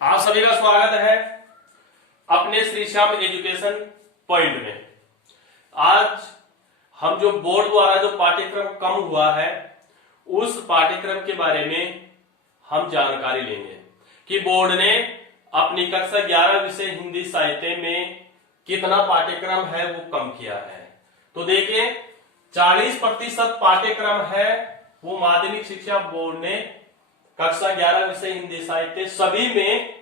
आप सभी का स्वागत है अपने श्री श्याम एजुकेशन पॉइंट में। आज हम जो बोर्ड द्वारा जो पाठ्यक्रम कम हुआ है उस पाठ्यक्रम के बारे में हम जानकारी लेंगे कि बोर्ड ने अपनी कक्षा 11 विषय हिंदी साहित्य में कितना पाठ्यक्रम है वो कम किया है। तो देखिए 40% पाठ्यक्रम है वो माध्यमिक शिक्षा बोर्ड ने कक्षा 11 विषय हिंदी साहित्य सभी में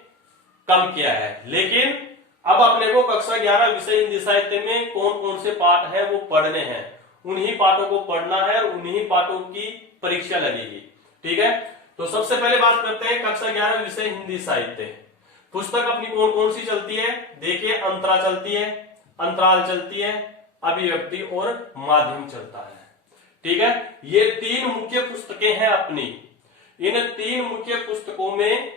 कम किया है। लेकिन अब अपने को कक्षा 11 विषय हिंदी साहित्य में कौन कौन से पाठ है वो पढ़ने हैं, उन्हीं पाठों को पढ़ना है और उन्हीं पाठों की परीक्षा लगेगी। ठीक है, तो सबसे पहले बात करते हैं कक्षा 11 विषय हिंदी साहित्य। पुस्तक अपनी कौन कौन सी चलती है? देखिए अंतरा चलती है, अंतराल चलती है, अभिव्यक्ति और माध्यम चलता है। ठीक है, ये तीन मुख्य पुस्तकें हैं अपनी। इन तीन मुख्य पुस्तकों में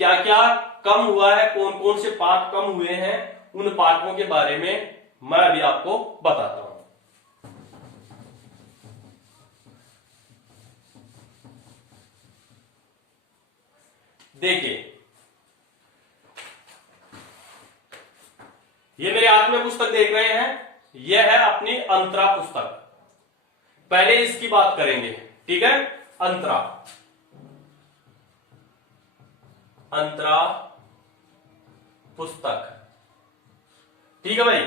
क्या क्या कम हुआ है, कौन कौन से पाठ कम हुए हैं, उन पाठों के बारे में मैं अभी आपको बताता हूं। देखिए ये मेरे हाथ में पुस्तक देख रहे हैं, यह है अपनी अंतरा पुस्तक। पहले इसकी बात करेंगे। ठीक है, अंतरा अंतरा पुस्तक। ठीक है भाई,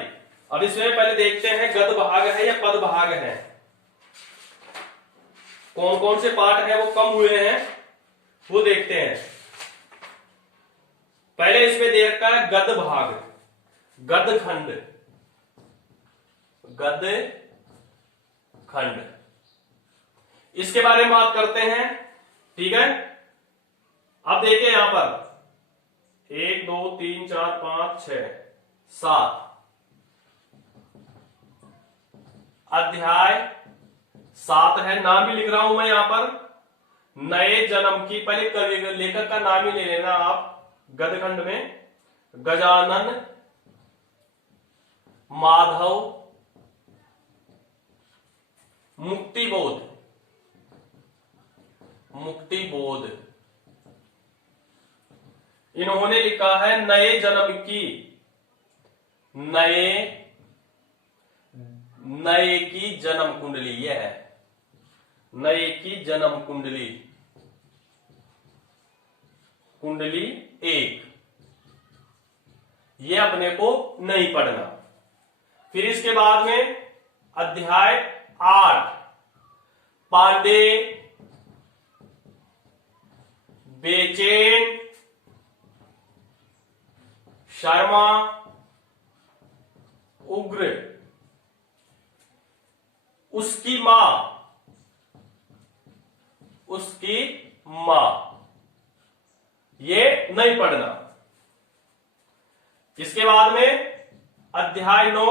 अब इसमें पहले देखते हैं गद्य भाग है या पद भाग है, कौन कौन से पाठ है वो कम हुए हैं वो देखते हैं। पहले इसमें दे रखा है गद्य भाग, गद्य खंड, गद्य खंड, इसके बारे में बात करते हैं। ठीक है, अब देखिए यहां पर 1 2 3 4 5 6 7 अध्याय 7 है। नाम भी लिख रहा हूं मैं यहां पर, नए जन्म की। पहले कवि लेखक का नाम ही ले लेना आप। गद्यखंड में गजानन माधव मुक्तिबोध, मुक्तिबोध। इन्होंने लिखा है नए जन्म की, नए की जन्म कुंडली। यह है नए की जन्म कुंडली, कुंडली 1। यह अपने को नहीं पढ़ना। फिर इसके बाद में अध्याय 8 पांडे, बेचैन, शर्मा, उग्र, उसकी मां, उसकी मां। ये नहीं पढ़ना। इसके बाद में अध्याय 9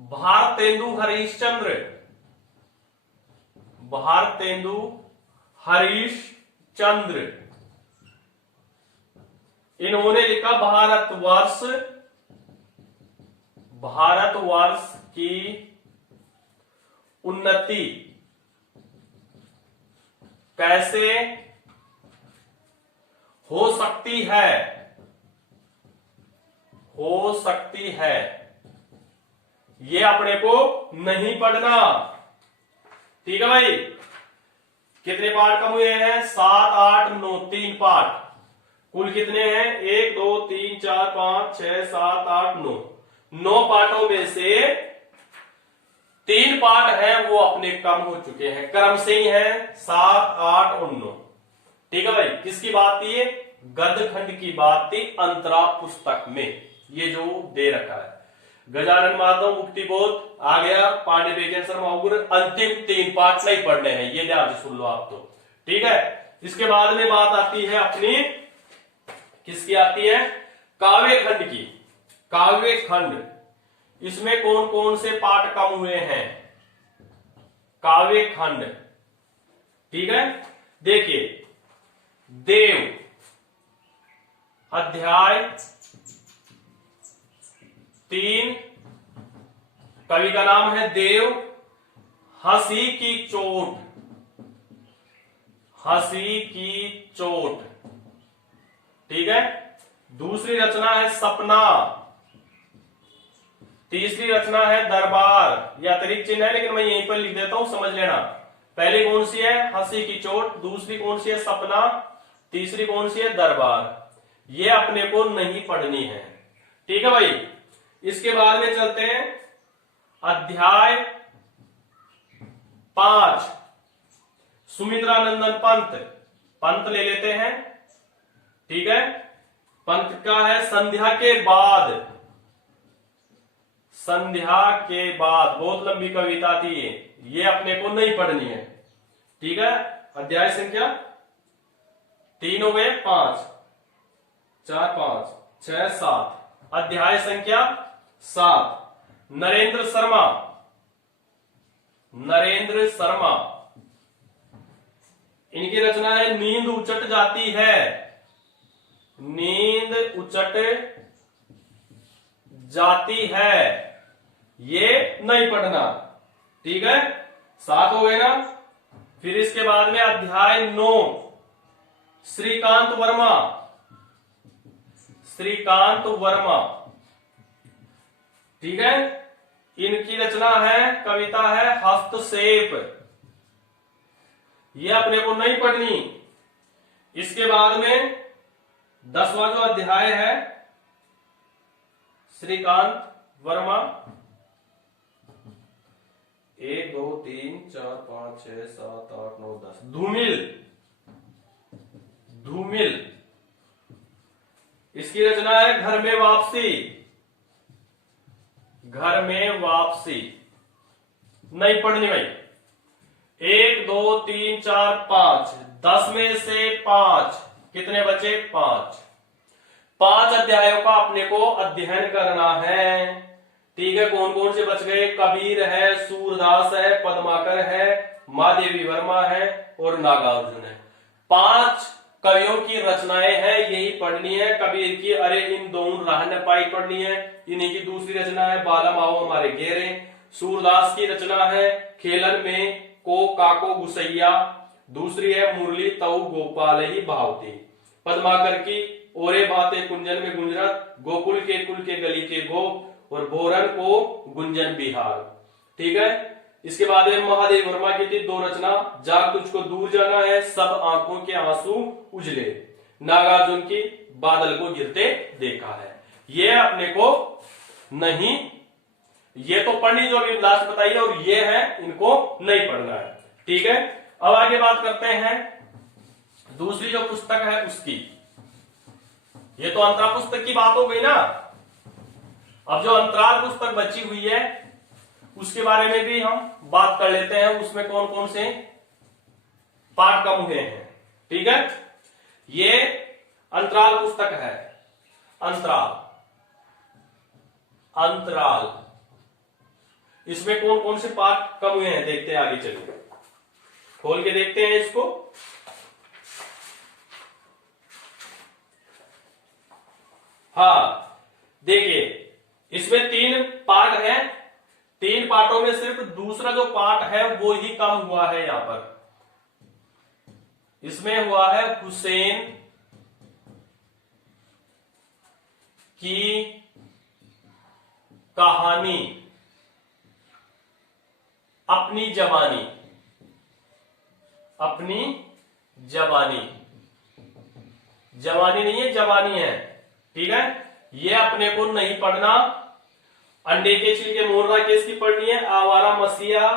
भारतेंदु हरिश्चंद्र, भारतेंदु हरिश्चंद्र। इन्होंने लिखा भारतवर्ष, भारतवर्ष की उन्नति कैसे हो सकती है, हो सकती है। ये अपने को नहीं पढ़ना। ठीक है भाई, कितने पाठ कम हुए हैं? 7 8 9, 3 पाठ। कुल कितने हैं? 1 2 3 4 5 6 7 8 9। 9 पाठों में से 3 पाठ हैं वो अपने कम हो चुके हैं, क्रम से ही हैं 7 8 और 9। ठीक है भाई, किसकी बात थी? ये गद्य खंड की बात थी अंतरा पुस्तक में। ये जो दे रखा है गजानन माधव मुक्तिबोध आ गया, पांडे, बेचैन, शर्मा, उग्र। अंतिम 3 पाठ नहीं पढ़ने हैं, ये ध्यान से सुन लो आप तो। ठीक है, इसके बाद में बात आती है अपनी, किसकी आती है? काव्य खंड की। काव्य खंड, इसमें कौन कौन से पाठ कम हुए हैं? काव्य खंड। ठीक है, देखिए देव अध्याय 3, कवि का नाम है देव। हंसी की चोट, हंसी की चोट। ठीक है। दूसरी रचना है सपना, तीसरी रचना है दरबार। यह अतिरिक्त चिन्ह है लेकिन मैं यहीं पर लिख देता हूं, समझ लेना। पहली कौन सी है हंसी की चोट, दूसरी कौन सी है सपना, तीसरी कौन सी है दरबार। ये अपने को नहीं पढ़नी है, ठीक है भाई। इसके बाद में चलते हैं अध्याय 5, सुमित्रा नंदन पंत। पंत ले लेते हैं, ठीक है। पंत का है संध्या के बाद, संध्या के बाद, बहुत लंबी कविता थी ये अपने को नहीं पढ़नी है, ठीक है। अध्याय संख्या 3 हो गए, 5 4 5 6 7, अध्याय संख्या 7। नरेंद्र शर्मा, नरेंद्र शर्मा, इनकी रचना है नींद उचट जाती है, नींद उचट जाती है। ये नहीं पढ़ना, ठीक है। 7 हो गए ना। फिर इसके बाद में अध्याय 9, श्रीकांत वर्मा, श्रीकांत वर्मा, ठीक है। इनकी रचना है, कविता है हस्तक्षेप, ये अपने को नहीं पढ़नी। इसके बाद में 10वां जो अध्याय है श्रीकांत वर्मा, 1 2 3 4 5 6 7 8 9 10, धूमिल, धूमिल। इसकी रचना है घर में वापसी, घर में वापसी, नहीं पढ़नी भाई। 1 2 3 4 5, 10 में से 5 कितने बचे, 5 अध्यायों का अपने को अध्ययन करना है, ठीक है। कौन कौन से बच गए, कबीर है, सूरदास है, पद्माकर है, महादेवी वर्मा है और नागार्जुन है। 5 कवियों की रचनाएं हैं, यही पढ़नी है। कबीर की अरे इन दोनों राह न पाई पढ़नी है, इन्हीं की दूसरी रचना है बाला माओ हमारे घेरे। सूरदास की रचना है खेलन में को काको गुसैया, दूसरी है मुरली तऊ गोपाल ही भावती। पद्माकर की ओरे बातें कुंजन में गुंजरत, गोकुल के कुल के गली के गोप और बोरन को गुंजन बिहार, ठीक है। इसके बाद में महादेव वर्मा की थी 2 रचना, जाग तुझको दूर जाना है, सब आंखों के आंसू उजले। नागार्जुन की बादल को गिरते देखा है। ये अपने को नहीं, ये तो पढ़नी जो अभी लास्ट बताइए, और ये है इनको नहीं पढ़ना है, ठीक है। अब आगे बात करते हैं दूसरी जो पुस्तक है उसकी। ये तो अंतराल पुस्तक की बात हो गई ना। अब जो अंतराल पुस्तक बची हुई है उसके बारे में भी हम बात कर लेते हैं, उसमें कौन कौन से पाठ कम हुए हैं, ठीक है। ये अंतराल पुस्तक है, अंतराल, अंतराल, इसमें कौन कौन से पाठ कम हुए हैं देखते हैं, आगे चलिए खोल के देखते हैं इसको। हाँ देखिए, इसमें 3 पार्ट हैं, 3 पार्टों में सिर्फ दूसरा जो पार्ट है वो ही कम हुआ है। यहां पर इसमें हुआ है हुसैन की कहानी अपनी जवानी, अपनी जवानी, जवानी नहीं है जवानी है, ठीक है। ये अपने को नहीं पढ़ना। अंडे के छिलके मोरना केस की पढ़नी है, आवारा मसीहा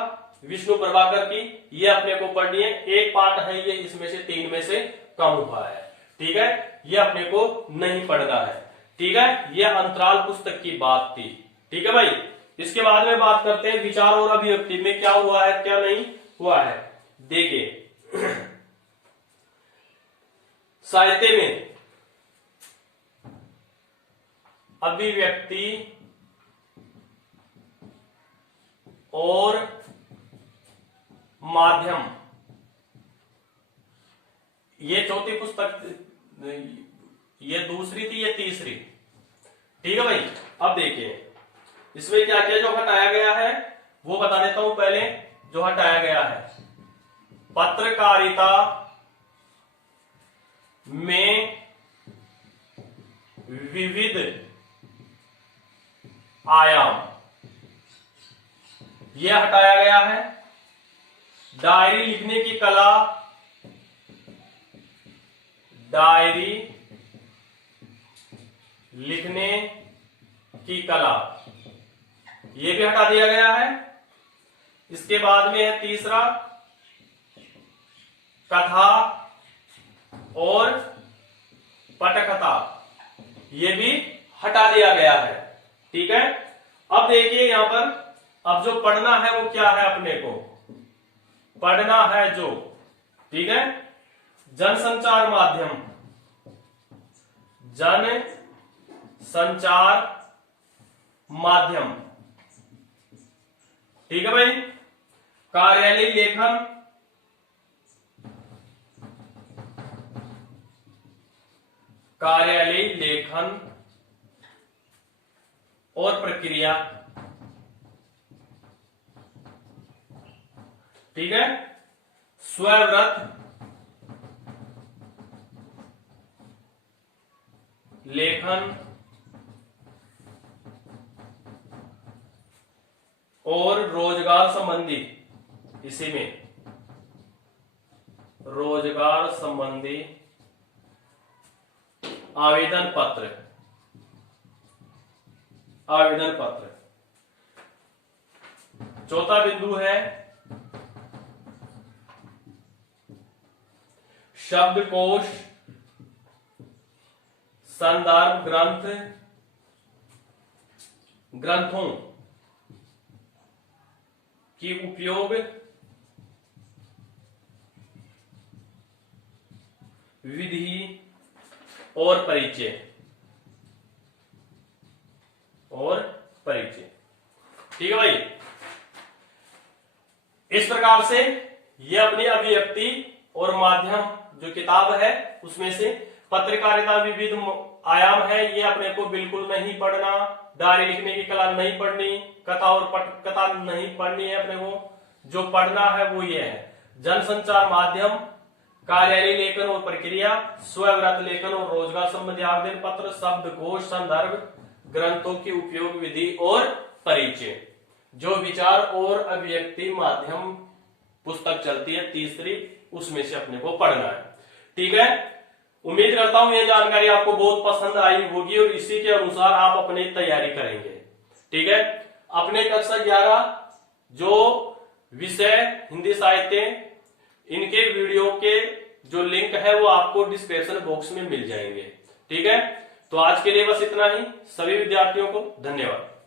विष्णु प्रभाकर की, ये अपने को पढ़नी है। एक पार्ट है ये, इसमें से 3 में से कम हुआ है, ठीक है। ये अपने को नहीं पढ़ना है, ठीक है। ये अंतराल पुस्तक की बात थी, ठीक है भाई। इसके बाद में बात करते हैं विचार और अभिव्यक्ति में क्या हुआ है क्या नहीं हुआ है। देखिए साहित्य में अभिव्यक्ति और माध्यम, ये चौथी पुस्तक, ये दूसरी थी, ये तीसरी, ठीक है भाई। अब देखिए इसमें क्या क्या जो हटाया गया है वो बता देता हूं पहले। जो हटाया गया है, पत्रकारिता में विविध आयाम, यह हटाया गया है। डायरी लिखने की कला, डायरी लिखने की कला, यह भी हटा दिया गया है। इसके बाद में है तीसरा, कथा और पटकथा, यह भी हटा दिया गया है। ठीक है, अब देखिए यहां पर, अब जो पढ़ना है वो क्या है, अपने को पढ़ना है जो, ठीक है, जनसंचार माध्यम, जन संचार माध्यम, ठीक है भाई। कार्यालय लेखन, कार्यालय लेखन और प्रक्रिया, ठीक है। स्वव्रत लेखन और रोजगार संबंधी, इसी में रोजगार संबंधी आवेदन पत्र, आवेदन पत्र। चौथा बिंदु है शब्दकोश, संदर्भ ग्रंथ, ग्रंथों की उपयोग, विधि और परिचय, और परिचय, ठीक है भाई। इस प्रकार से यह अपनी अभिव्यक्ति और माध्यम जो किताब है उसमें से पत्रकारिता विविध आयाम है, ये अपने को बिल्कुल नहीं पढ़ना। डायरी लिखने की कला नहीं पढ़नी, कथा और पटकथा नहीं पढ़नी है। अपने को जो पढ़ना है वो ये है, जनसंचार माध्यम, कार्यालय लेखन और प्रक्रिया, स्वव्रत लेखन और रोजगार संबंधी आवेदन पत्र, शब्दकोश, संदर्भ ग्रंथों की उपयोग, विधि और परिचय। जो विचार और अभिव्यक्ति माध्यम पुस्तक चलती है तीसरी, उसमें से अपने को पढ़ना है। ठीक है, उम्मीद करता हूं यह जानकारी आपको बहुत पसंद आई होगी और इसी के अनुसार आप अपनी तैयारी करेंगे। ठीक है, अपने कक्षा 11 जो विषय हिंदी साहित्य, इनके वीडियो के जो लिंक है वो आपको डिस्क्रिप्शन बॉक्स में मिल जाएंगे। ठीक है, तो आज के लिए बस इतना ही। सभी विद्यार्थियों को धन्यवाद।